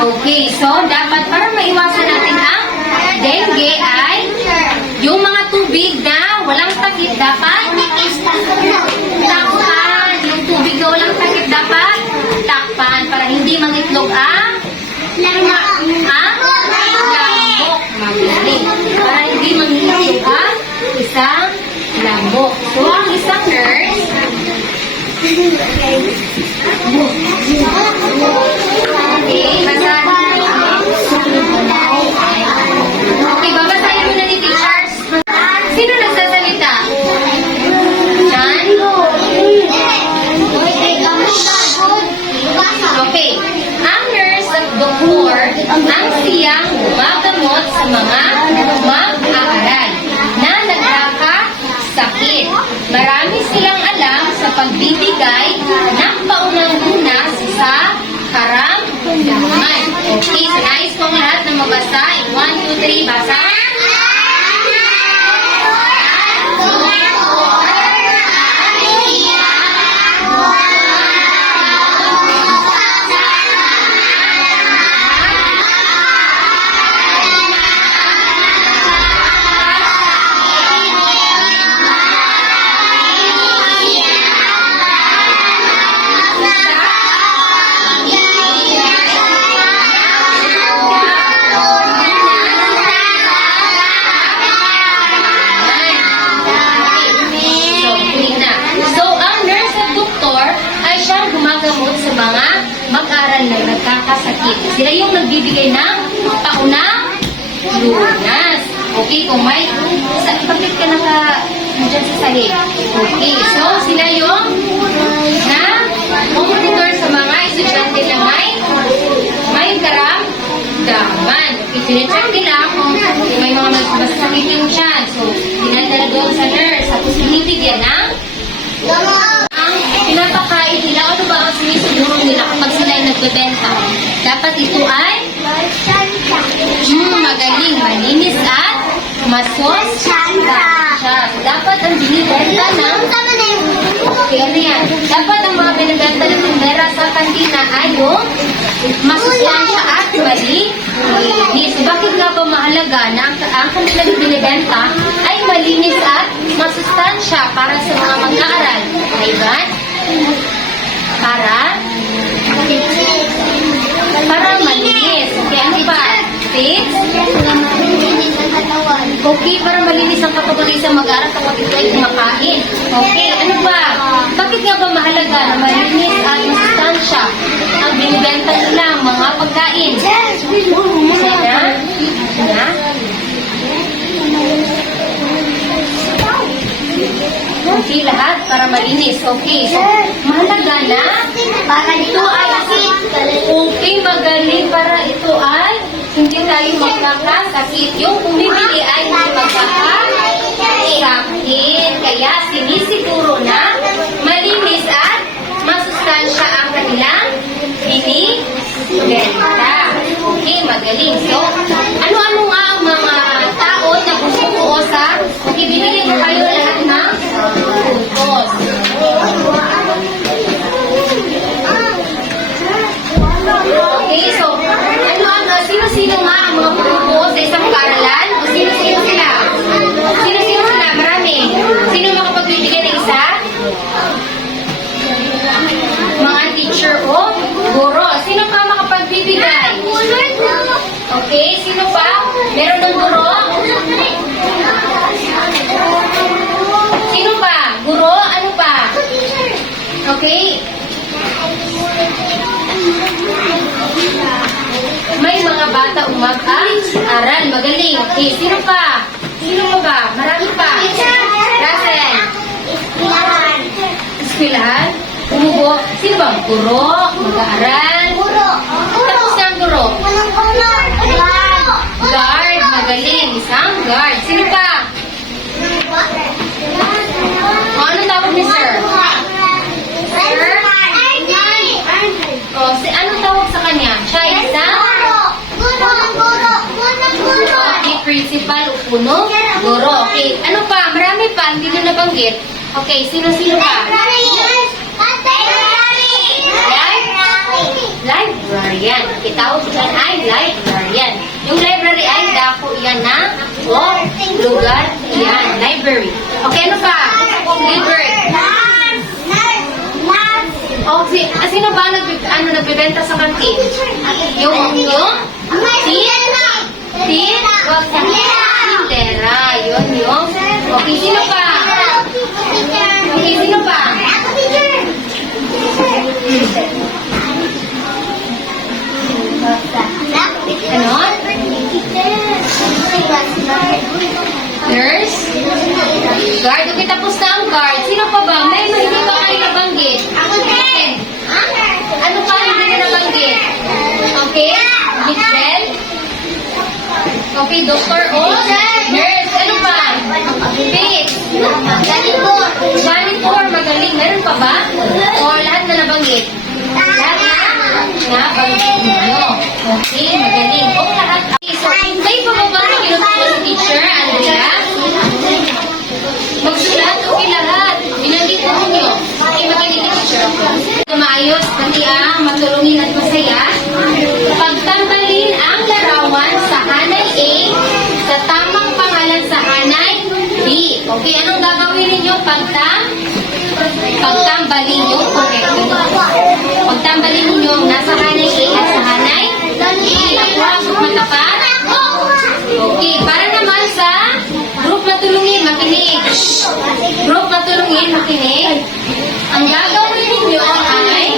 Okay. Okay, so dapat para maiwasan natin ang dengue ay yung mga tubig na walang takip dapat takpan. Yung tubig na walang takip dapat takpan para hindi mangitlog ang lamok. Magaling. Para hindi mangitlog ang isang lamok. So, ang isang nurse okay, babasahin mo na ni teachers. Sino nagsasalita? John? Okay. Ang nurse at doktor ang siyang gumagamot sa mga mag-aaral na nagkakasakit. Marami silang alam sa pagbibigay ng paunang lunas sa karamdaman. Okay, so nais kong lahat na mabasa. 1, 2, 3, basa. Gumagamot sa mga mag-aral na nagkakasakit. Sila yung nagbibigay ng paunang lunas. Okay, kung may... Bakit ka nandiyan sa sahig? Okay, so sila yung na monitor sa mga estudyante na may karamdaman. Okay, sinecheck nila kung may mga masakit yung tiyan. So, dinadala doon sa nurse. Tapos binibigyan ng pinapakain nila, ano ba ang sinisiguro nila kapag sila ay nagbebenta? Dapat ito ay magaling, malinis at masustansya. Dapat ang binibenta ng okay, ano yan? Dapat ang mga binibenta ng tindera sa kantina ay yung masustansya at malinis. Bakit nga ba mahalaga na ang kanilang binibenta ay malinis at masustansya para sa mga mag-aaral? Ayun? Para malinis. Okay, ano ba? Tips? Okay, para malinis ang katawan ng isang mag-aaral kapag ito ay kumakain. Okay, ano ba? Bakit nga ba mahalaga na malinis at masustansya ang binibenta nila mga pagkain? Sana? Okay, lahat para malinis. Okay, so mahalaga na para ito ay okay, magaling para ito ay hindi tayo magkakasakit. Yung bumibili ay hindi magkakasakit. Kaya sinisiguro na malinis at masustansya ang kanilang binibenta. Okay, magaling. So, ano-ano nga ang mga tao na bumubuo sa ibinigay ko kayo lahat ng puntos. Okay, so, sino-sino nga ang mga bumubuo sa isang paaralan? O sino-sino sila? Sino-sino sila? Marami. Sino makapagbibigay ng isa? Mga teacher o guro. Sino pa makapagbibigay? Okay, sino pa? Meron ng guro? Sino pa? Guro? Ano pa? Okay? May mga bata umag-aral. Magaling. Okay, sino pa? Sino pa ba? Marami pa. Russell. Eskwelahan. Umubo. Sino ba? Guro. Mag-aaral. Tapos na ang guro. Guard. Magaling. Isang guard. Sino pa? O, anong tawag ni sir? Sir? O, anong tawag sa kanya? Siya isang? Okay, principal, puno, guro. Okay, ano pa? Marami pa, hindi na nabanggit. Okay, sino-sino pa? librarian. Kitawag dyan ay librarian. Yung library ay dako yan na o lugar yan. Library. Okay, ano pa? Gilbert. Okay, sino ba nagbibenta sa kantin? Yung Tindera. Yun yung. Okay, sino pa? Okay, sino pa? Ano? Nurse? Guard? Okay, tapos na ang guard. Sino pa ba? May hindi pa kayo nabanggit. Okay. Ano pa hindi na nabanggit? Okay? Michelle? Okay, Dr. O? Nurse? Ano pa? Felix? Janitor? Magaling. Meron pa ba? O lahat na nabanggit? Lahat na? Nabanggit nyo. Okay, magaling. O lahat. Okay, so, may pababa na kinutuwa sa teacher, Andrea? Magsulat, okay lahat. Binanggit ko nyo. Okay, makinig yung teacher. Maayos, pati ang matulungin at masaya. Pagtanggalin ang larawan sa hanay A sa tamang pangalan sa hanay B. Okay, anong gagawin ninyo? Pagtambalin nyo. Correct. Pagtambalin ninyo nasa hanay A at sa hanay B. Nakuha ang matapat. Okay, para naman sa group matulungin, makinig. Group matulungin, makinig. Ang gagawin ninyo ay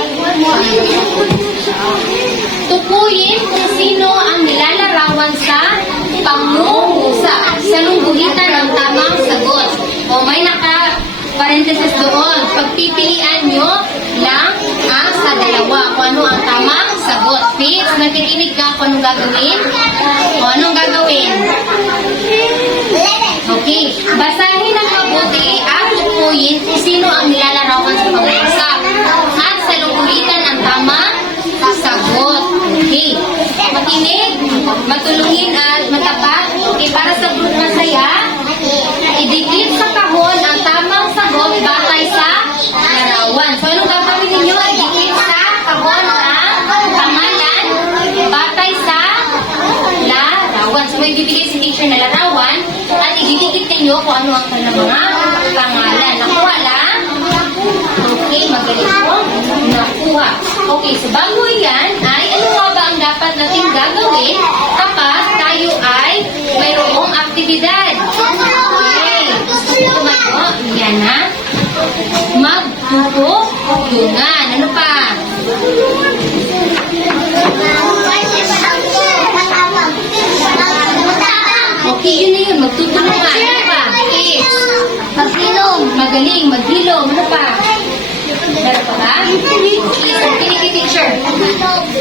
tukuyin kung sino ang nilalarawan sa pangungusap sa lungguhitan ng tamang sagot. O may naka-parenthesis doon. Pagpipilian nyo lang ang sa dalawa kung ano ang tamang sagot. Fix, nakikinig ka kung anong gagawin? O anong gagawin? Okay, basahin ng mabuti at tukuyin kung sino ang nilalarawan sa pangungusap at sa lungguhitan ang tamang sagot. Okay. Makinig, matulungin at matapat. Okay, para sa group masaya, idikit sa kahon ang tamang sagot batay sa larawan. So, anong gagawin ninyo? Idikit sa kahon ang pangalan batay sa larawan. So, may bibigay si teacher na larawan at ididikit ninyo kung ano ang kanilang mga pangalan. Nakuha lang? Okay, magaling po. Nakuha. Okay, so bago yan ay ano nga ba ang dapat nating gagawin kapag tayo ay mayroong aktibidad? Okay. Tumayo. Yan na. Magtutulungan. Ano pa? Okay, yun na yun. Magtutulungan. Ano pa? Kids. Maghilom. Magaling. Maghilom. Ano pa? Meron pa ba? Okay, teacher.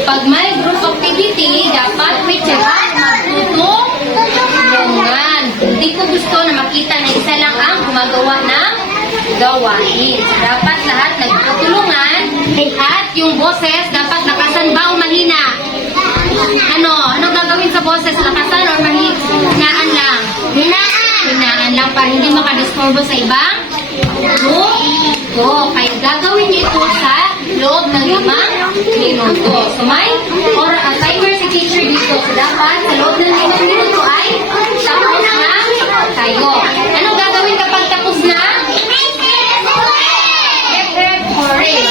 Pag may group activity, dapat may tsagaan magtutulungan. Hindi ko gusto na makita na isa lang ang gumagawa ng gawain. Dapat lahat nagtutulungan at yung boses dapat lakasan ba o mahina? Anong gagawin sa boses? Lakasan o mahinaan lang? Hinaan lang para hindi makadisturbo sa ibang group. So, kaya gagawin niyo ito sa loob ng 5 minuto. So, may timer si teacher dito. So, dapat sa loob ng 5 minuto ay tapos na tayo. Anong gagawin kapag tapos na? Correct.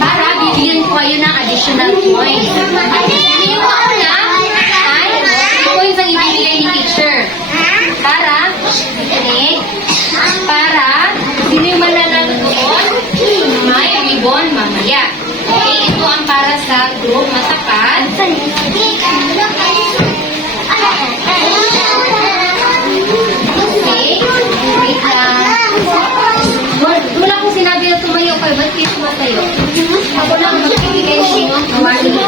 Para bibigyan ko kayo ng additional points. Yung una ay points ang ibibigay ni teacher. Para sino yung mananalo doon? May ribbon mamaya. Okay, ito ang para sa group matapat. Okay, wait lang. Wala akong sinabi na tumayo kayo. Ba't kayo tumatayo? Ako lang magbibigay sa inyo. Gawain mo.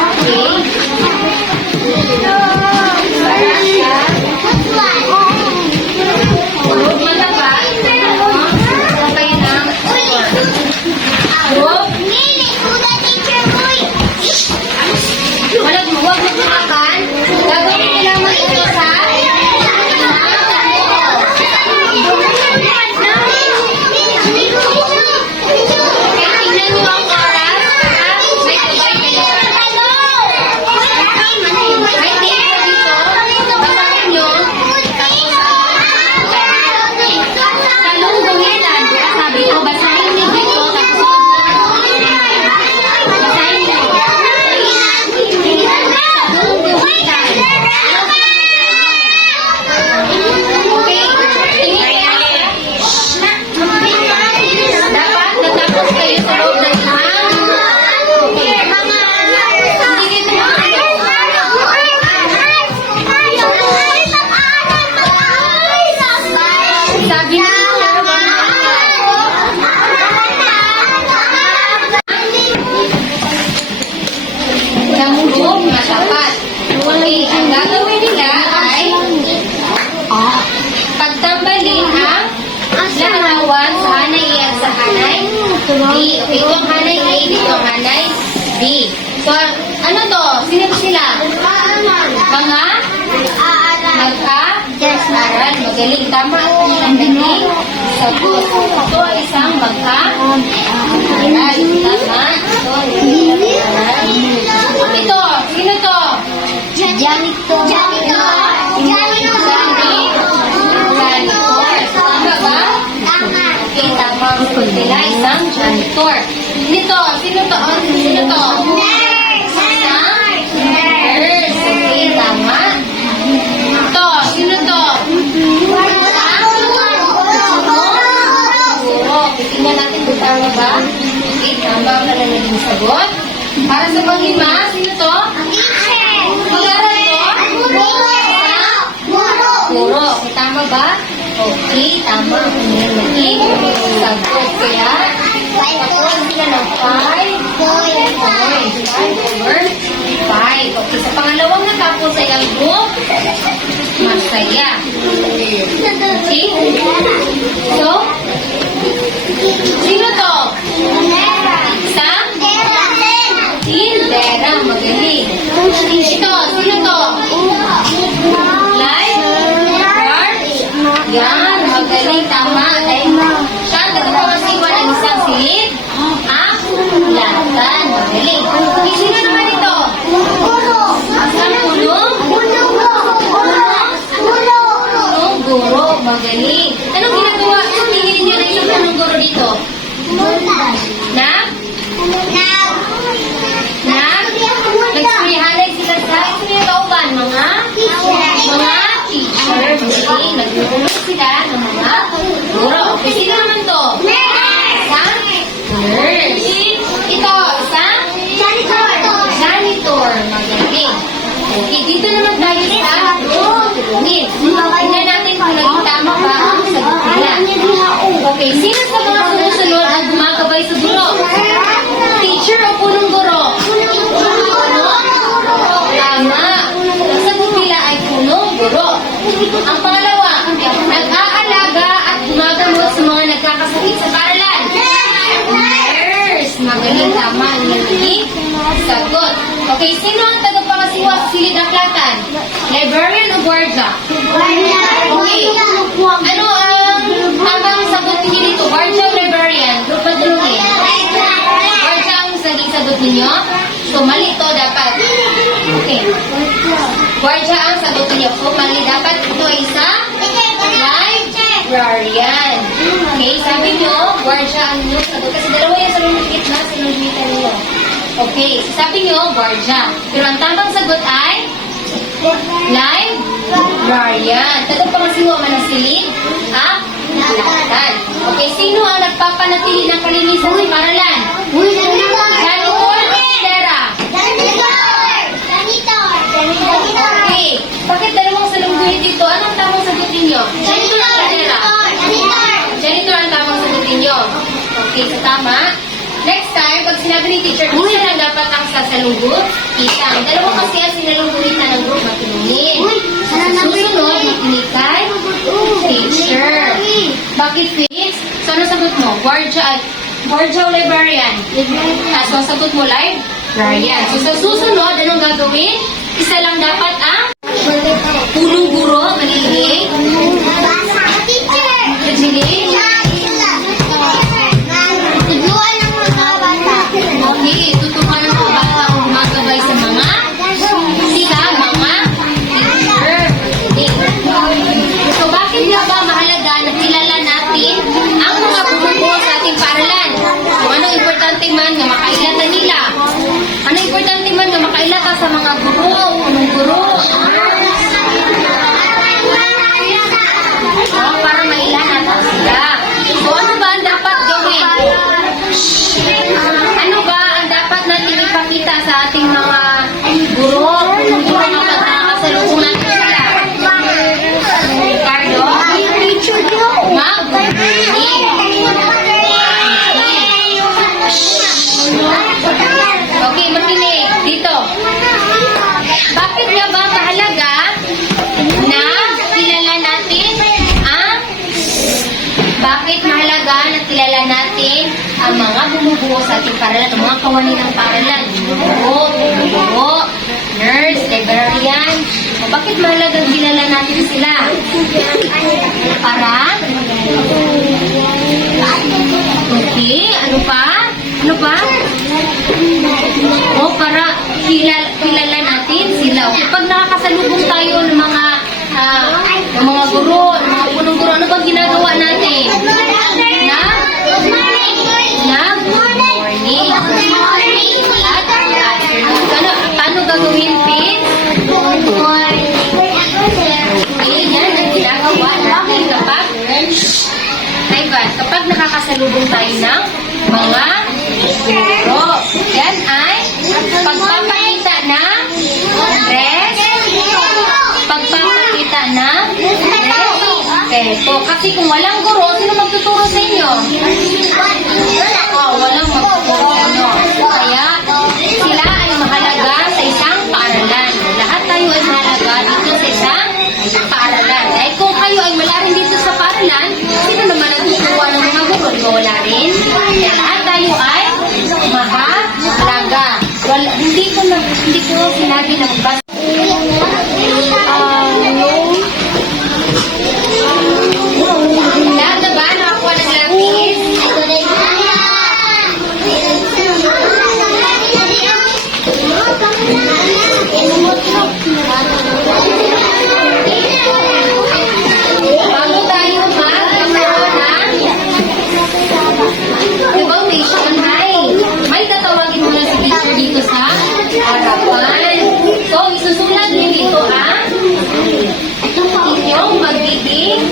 Okay. Group matapat. Okay lang. Group. Huwag magmamakan. Gagawin nyo naman ito sa Okay, ito ang hanay A, dito ang hanay B. So, ano to? Sino sila? Mga? Mag-aaral. Magaling. Tama ang kanilang naging sagot. Ito ay isang mag-aaral. Tama. Ito, sino to? Janitor. Janitor. Tama ba? Okay, tama ang sagot nila. Isang janitor. Dito, sino to? Sino to? Nurse. Okay, tama. Ito, sino to? Guro. Tingnan natin kung tama ba. Okay, tama ang naging sagot. Para sa panglima, sino to? Mag-aaral to? Guro. Okay, tama ba? Okay, tama ang kanyang naging sagot. Kaya, tapos sila ng 5. Okay, 5/5. Okay, sa pangalawang natapos ay ang group masaya. Okay? So, sino to? Sa? Tindera. Magaling. Ito, sino to? Lifeguard? Yan, magaling. Tama. Siya, tagapangasiwa ng isang silid. Latan. Magaling. Okay, sino naman ito? Isang pulong? Pulong guro. Magaling. Anong ginagawa? Anong tingin niyo na isang pulong guro dito? Na? Nagsumihanay sila sa isang kauban. Mga teacher. Magaling. Nagtutulong sila ng mga guro. Okay, sino naman to? Nurse. Ito, isang? Janitor. Magaling. Okay, dito naman tayo sa tulungin. Tingnan natin kung naging tama ba ang sagot nila. Okay, sino sa mga sumusunod ang gumagabay sa guro? Teacher o punong guro? Tama. Ang sagot nila ay punong guro. Ang pangalawa, nag-aalaga at gumagamot sa mga nagkakasakit sa paaralan. Nurse. Magaling, tama ang naging sagot. Okay, sino ang tagapangasiwa sa silid aklatan? Librarian o guardia? Okay. Ano ang tamang sagot niyo dito? Guardia o librarian? Group na tulungin. Guardia ang saging sagot ninyo? So, mali to dapat. Okay. Guardia ang sagot ninyo. So, mali dapat ito ay isa? Librarian. Okay, sabi nyo, guardia ang inyong sagot. Kasi dalawa yan sa lumikit na sinulitan ninyo. Okay, sabi nyo, guardia. Pero ang tamang sagot ay librarian. Tagapangasiwa man ang silid? Latan. Okay, sino ang nagpapanatili ng kalinisan sa paaralan? Janitor o tindera? Okay, bakit dalawang salungguhin dito? Anong tamang sagot ninyo? Janitor o tindera? Janitor ang tamang sagot ninyo. Okay, so tama. Next time, pag sinabi ni teacher, isa lang dapat ang sasalunggo, isa. Ang dalawa kasi ang sinalungguhin na ng group matulungin. Susunod, makinig kay teacher. Bakit fix? So, ano sagot mo? Guardia o librarian? So, ang sagot mo, librarian. So, sa susunod, anong gagawin? Isa lang dapat ang punong guro, manilinig. Manilinig. Okay, tutukan ng mga bata ang gumagabay sa mga teacher. So, bakit nga ba mahalaga na kilala natin ang mga bumubuo sa ating paaralan? So, anong importante man na makailata nila? Anong importante man na makailata sa mga guro o punong guro? Para mailata sila. So, ano ba ang dapat gawin? Ano ba ang dapat natin ipakita sa ating mga guro? Punong guro na pagkakasalubong natin sila? Ricardo? Mag-guri. bumubuo sa ating paaralan, ang mga kawani ng paaralan, bumubuo, nurse, librarian. O bakit mahalagang kilala natin sila? Para? Okay, ano pa? Ano pa? O para kilala natin sila. Okay, pag nakakasalubong tayo ng mga guro, ng mga punong guro, ano bang ginagawa natin? Good morning. At afternoon. Paano gagawin, Pete? Okay, yan ang ginagawa natin kapag nakakasalubong tayo ng mga guro. Yan ay pagpapakita ng pagpapakita ng respeto. Kasi kung walang guro, sino magtuturo sa inyo? Walang magtuturo sa inyo. Kaya, sila ay mahalaga sa isang paaralan. Lahat tayo ay mahalaga dito sa isang paaralan. Dahil kung kayo ay wala rin dito sa paaralan, sino naman ang tutuwa ng mga guro? Di ba wala rin? Kaya lahat tayo ay mahalaga. Hindi ko sinabi na basta. Lahat na ba? Nakakuha ng lapis? Bago tayo evaluation, may tatawagin muna si teacher dito sa harapan. So, isusulat niyo dito ang inyong magiging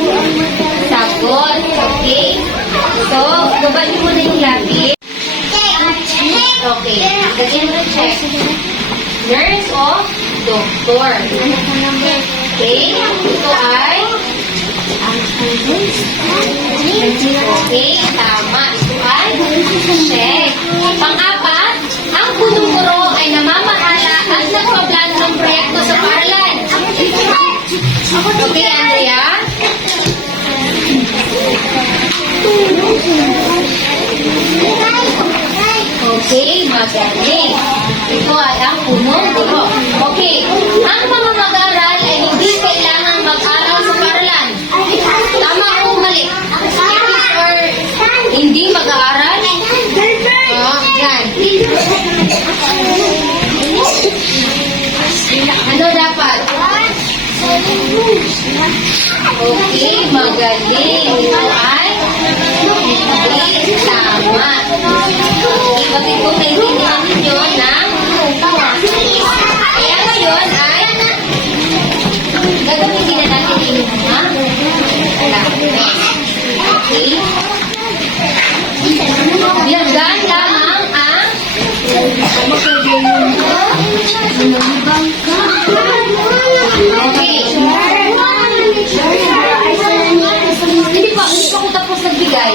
sagot. Okay? So, baba niyo muna yung lapis. Okay. Lagyan mo na check. Nurse o doctor. Okay? Ito ay okay, tama. Ito ay check. Pang-apat, ang punong guro ay namamahala at nagpaplano ng proyekto sa paaralan. Okay, Andrea? Okay, magaling. Ito ay ang punong guro. Okay, ang mga mag-aaral ay hindi kailangan mag-aral sa paaralan. Tama o mali? Or hindi mag-aaral? Yan. Ano dapat? Okay, magaling. Ito ay hindi tama. Bakit kung naintindihan ninyo ng kaya ngayon ay gagamitin na natin yung mga lapis. Okay? Bilanggan lamang ang okay. Hindi pa ko tapos nagbigay.